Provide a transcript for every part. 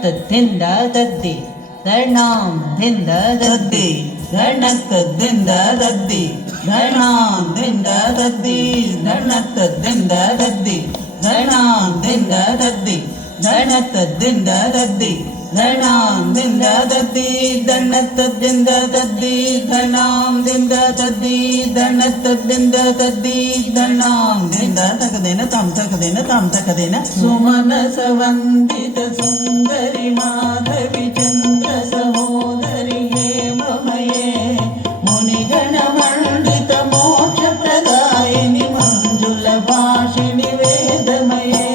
ಧರ್ಣತ್ತದಿಂದ ದದ್ದಿ ಧರ್ಣಾಂ ದಿಂದ ದದ್ದಿ ಧರ್ಣತ್ತದಿಂದ ದದ್ದಿ ಧರ್ಣಾಂ ದಿಂದ ದದ್ದಿ ಧರ್ಣತ್ತದಿಂದ ದದ್ದಿ ಧರ್ಣಾಂ ದಿಂದ ದದ್ದಿ ಧರ್ಣತ್ತದಿಂದ ದದ್ದಿ ಧರ್ಣಾಂ ದಿಂದ ದದ್ದಿ ಧರ್ಣತ್ತದಿಂದ ದದ್ದಿ ಧರ್ಣಾಂ ದಿಂದ ದದ್ದಿ ಧರ್ಣತ್ತದಿಂದ ದದ್ದಿ ಧರ್ಣಾಂ ದಿಂದ ತಕದೇನ ತಾಂ ತಕದೇನ ಸುಮನಸ ವಂದಿತ ಸುಂದರಿ ಮಾಧವಿ ಚಂದ್ರ ಸಹೋದರಿ ಹೇಮಮಯೇ ಮುನಿಗಣ ಮಂಡಿತ ಮೋಕ್ಷ ಪ್ರದಾಯಿನಿ ಮಂಜುಳ ಭಾಷಿಣಿ ವೇದಮಯೇ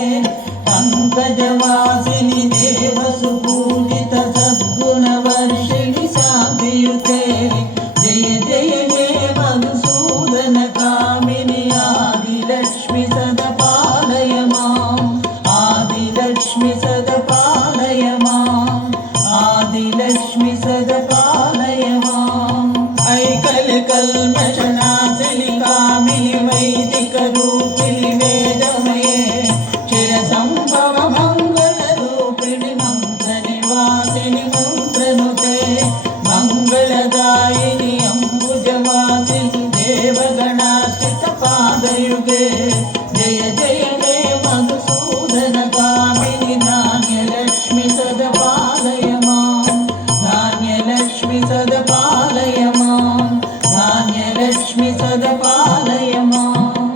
ಪಂಕಜವಾಸಿನಿ ದೇವ ಸುಪೂಜಿತ ಸದ್ಗುಣ ವರ್ಷಿಣಿ ಶಾಂತಿಯುತೆ ಜಯ ಜಯ ಹೇ ಮಧುಸೂದನ ಕಾಮಿನಿ ಆದಿಲಕ್ಷ್ಮಿ ಸದಾ ಪಾಲಯ ಮಾಂ ಆದಿಲಕ್ಷ್ಮಿ ಸದಾ ಪಾಲಯ ಮಾಂ ಆದಿಲಕ್ಷ್ಮಿ ಸದಾ ಪಾಲಯ ಮಾಂ ಐಕಲ ಕಲ್ಮಷನಾಶಿನಿ ಕಾಮಿನಿ ವೈದಿಕ ರೂಪಿಣಿ ವೇದಮಯೇ ಚಿರ ಸಂಭವ ಮಂಗಳ ರೂಪಿಣಿ ಮಂತ್ರ ನಿವಾಸಿನಿ ಮಂತ್ರನುತೆ ಮಂಗಳದಾಯಿನಿ ಅಂಬುಜವಾಸಿನಿ ದೇವಗಣಾಶ್ರಿತ ಪಾದಯುಗೆ ಜಯ ಜಯ ಹೇ ಮಧುಸೂದನ ಕಾಮಿನಿ ಧಾನ್ಯಲಕ್ಷ್ಮಿ ಸದಾ ಪಾಲಯ ಮಾಂ ಧಾನ್ಯಲಕ್ಷ್ಮಿ ಸದಾ ಪಾಲಯ ಮಾಂ ಧಾನ್ಯಲಕ್ಷ್ಮಿ ಸದಾ ಪಾಲಯ ಮಾಂ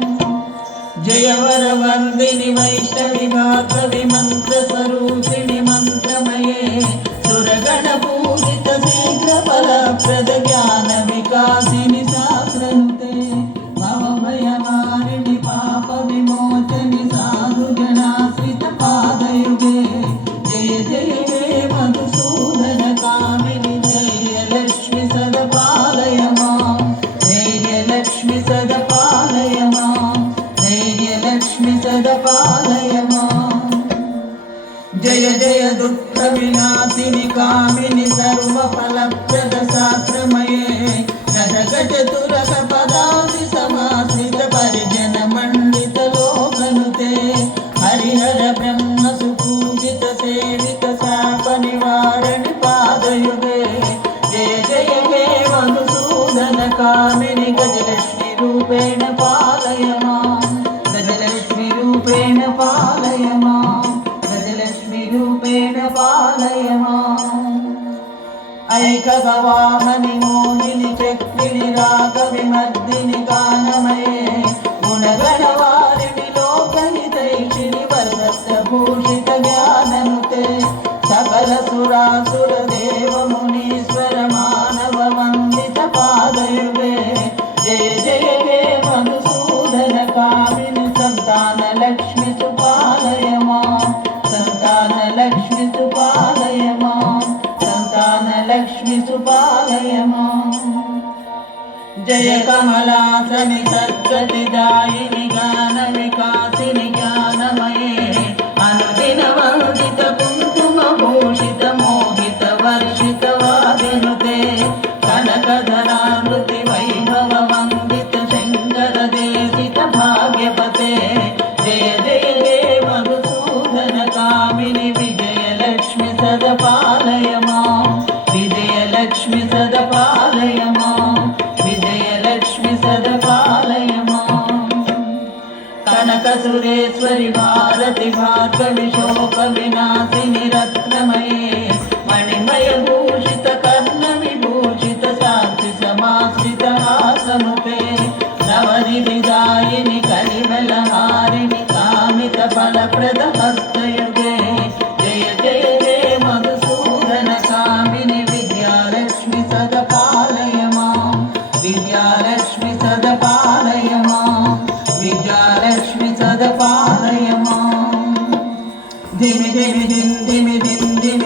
ಜಯ ವರವಂದಿನಿ ವೈಷ್ಣವಿ ಭಾಗವಿ ಮಂತ್ರ ಸ್ವರೂಪಿಣಿ ಮಂತ್ರಮಯೇ ಸುರಗಣ ಪೂಜಿತ ಶೀಘ್ರ ಫಲಪ್ರದ ಜ್ಞಾನ ವಿಕಾಸಿನಿ ಶಾಸ್ತ್ರನುತೆ ಭವಭಯಹಾರಿಣಿ ಪಾಪ ವಿಮೋಚನಿ ಸಾಧು ಜನಾಶ್ರಿತ ಪಾದಯುಗೆ ಜಯ ಜಯ ಹೇ ಮಧುಸೂದನ ಕಾಮಿನಿ ಧೈರ್ಯಲಕ್ಷ್ಮಿ ಸದಾ ಪಾಲಯ ಮಾಂ ಧೈರ್ಯಲಕ್ಷ್ಮಿ ಸದಾ ಪಾಲಯ ಮಾಂ ಧೈರ್ಯಲಕ್ಷ್ಮಿ ಸದಾ ಪಾಲಯ ಮಾಂ ಜಯ ಜಯ ದುಃಖ ವಿನಾಶಿನಿ ಕಾಮಿನಿ ಸರ್ವ ಫಲಪ್ರದ ಶಾಸ್ತ್ರಮಯೇ ಗಜ ತುರಗ ಪದಾಸಿ ಸಮಾಶ್ರಿತ ಪರಿಜನ ಮಂಡಿತ ಲೋಕನುತೆ ಹರಿಹರ ಬ್ರಹ್ಮ ಸುಪೂಜಿತ ಸೇವಿತ ಶಾಪ ನಿವಾರಣಿ ಪಾದಯುಗೆ ಜಯ ಜಯ ಹೇ ಮಧುಸೂದನ ಕಾಮಿನಿ ಗಜಲಕ್ಷ್ಮಿ ರೂಪೇಣ ಪಾಲಯ ಮಾಂ ಗಜಲಕ್ಷ್ಮಿ ರೂಪೇಣ ಪಾಲಯ ಮಾಂ ಗಜಲಕ್ಷ್ಮಿ ರೂಪೇಣ ಪಾಲಯ ಮಾಂ ಐಕಗವಾಹನಿ ಮೋಹಿನಿ ಚಕ್ರಿಣಿ ರಾಗವಿಮರ್ದಿನಿ ಗಾನಮಯೇ ಗುಣಗಣವಾರಿಣಿ ಲೋಕಹಿತೈಷಿಣಿ ವರದತ್ತ ಭೂಷಿತ ಜ್ಞಾನನುತೆ ಸಕಲ ಸುರಾಸುರ ದೇವ ಮುನೀಶ್ವರ ಮಾನವ ವಂದಿತ ಪಾದಯುಗೆ ಜಯ ಜಯ ಹೇ ಮಧುಸೂದನ ಕಾಮಿನಿ ಸಂತಾನ ಲಕ್ಷ್ಮಿ ಸುಪಾಲಯ ಮಾಂ ಸಂತಾನ ಲಕ್ಷ್ಮಿ ಸುಪಾಲಯ ಮಾಂ ಸಂತಾನ ಲಕ್ಷ್ಮಿ ಸುಪಾಲಯ ಮಾಂ ಜಯ ಕಮಲಾಸನಿ ಸದ್ಗತಿದಾಯಿನಿ ಗಾನ ವಿಕಾಸಿನಿ ಜ್ಞಾನಮಯೇ ಅನುದಿನ ವಂದಿತ ಕುಂಕುಮ ಭೂಷಿತ ಮೋಹಿತ ವರ್ಷಿತ ವಾದಿನುತೆ ಕನಕಧರಾನೃತಿ ವೈಭವ ವಂದಿತ ಶಂಕರ ದೇಶಿತ ಭಾಗ್ಯಪತೆ ಜಯ ಜಯ ಹೇ ಮಧುಸೂದನ ಕಾಮಿನಿ ವಿಜಯಲಕ್ಷ್ಮಿ ಸದಾ ಪಾಲಯ ಮಾಂ ವಿಜಯಲಕ್ಷ್ಮಿ ಸದಾ ಪಾಲಯ ಮಾಂ ವಿಜಯಲಕ್ಷ್ಮಿ ಸದಾ ಪಾಲಯ ಮಾಂ ಕನಕ ಸುರೇಶ್ವರಿ ಭಾರತಿ ಭಾರ್ಗವಿ ಶೋಕ ವಿನಾಶಿನಿ ರತ್ನಮಯೇ ಮಣಿಮಯ ಭೂಷಿತ ಕರ್ಣ ವಿಭೂಷಿತ ಶಾಂತಿ ಸಮಾಶ್ರಿತ ಹಾಸನುತೆ ನವರಿ ವಿದಾಯಿನಿ ಕಲಿಮಲಹಾರಿಣಿ ಕಾಮಿತ ಫಲಪ್ರದ ಹಸ್ತಯುಗೆ ಜಯ ಜಯ ಹೇ ಮಧುಸೂದನ ಕಾಮಿನಿ ವಿದ್ಯಾಲಕ್ಷ್ಮಿ ಸದಾ ಪಾಲಯ ಮಾಂ ವಿದ್ಯಾಲಕ್ಷ್ಮಿ ಸದಾ ಪಾಲಯ ಮಾಂ ವಿದ್ಯಾಲಕ್ಷ್ಮಿ ಸದಾ ಪಾಲಯ ಮಾಂ ಧಿಮಿ ಧಿಮಿ ಧಿಂ ಧಿಮಿ ಧಿಂ ಧಿಮಿ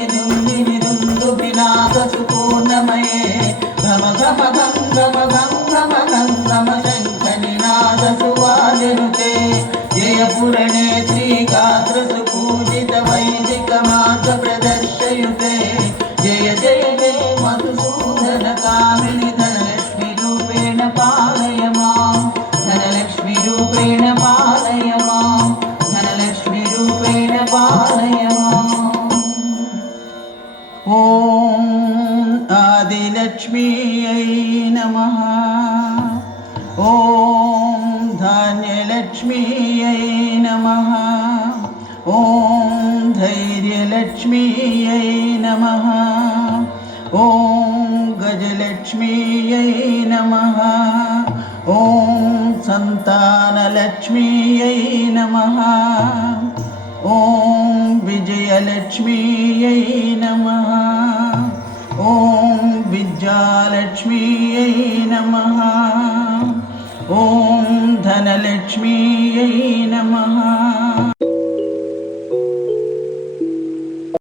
धनलक्ष्म्यै नमः। ॐ धान्यलक्ष्म्यै नमः। ॐ धैर्यलक्ष्म्यै नमः। ॐ गजलक्ष्म्यै नमः। ॐ सन्तानलक्ष्म्यै नमः। ॐ विजयलक्ष्म्यै नमः। ॐ विद्यालक्ष्म्यै नमः। ॐ धनलक्ष्म्यै नमः।